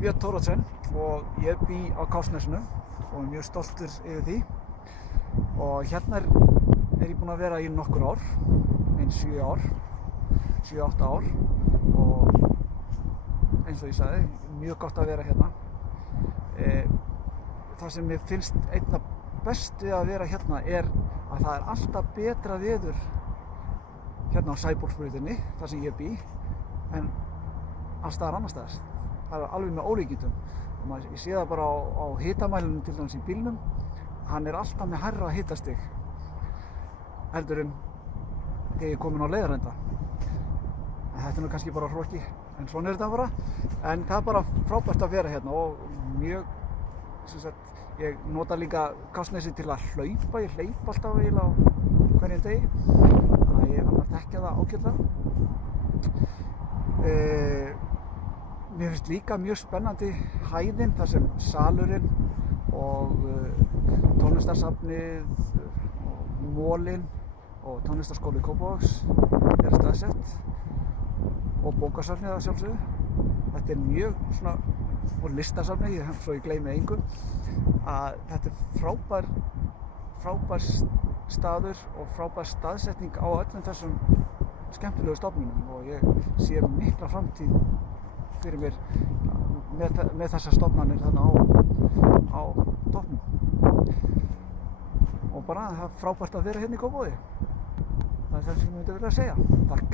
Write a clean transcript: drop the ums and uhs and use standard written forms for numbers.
Björn Thoroddsen og ég bý á Kársnesinu og er mjög stoltur yfir því. Og hérna er ég búinn að vera í nokkur ár, 7 ár, 7-8 ár og eins og ég sagði, mjög gott að vera hérna. Það sem mér finnst einna best við að vera hérna að það er alltaf betra veður hérna á Sæbólsbrautinni, þar sem ég bý, en alls staðar annars staðar. Það er alveg með ólíkindum. Ég sé það bara á hitamælunum til dæmis í bílnum. Hann er alltaf með hærra hitastig heldur en þegar ég er kominn á leiðarenda. Þetta er nú kannski bara hroki, en svona er þetta bara. En það er bara frábært að vera hérna og mjög, ég nota líka Kársnesið til að hlaupa. Ég hleyp alltaf eiginlega á hverjum degi. Þannig að ég er farin að þekkja það ágætlega. Mér finnst líka mjög spennandi hæðin þar sem salurinn og tónlistarsafnið og mólinn og tónlistarskóli Kópavogs er staðsett og bókasafnið að sjálfsögðu. Þetta er mjög svona, og listasafnið, svo ég gleymi engu, að þetta er frábær staður og frábær staðsetning á öllum þessum skemmtilegu stofnunum og ég sé mikla framtíð fyrir mér með þessar stofnanir þarna á toppnum. Og bara það er frábært að vera hérna í Kópavogi. Það er það sem ég myndi vilja segja. Takk.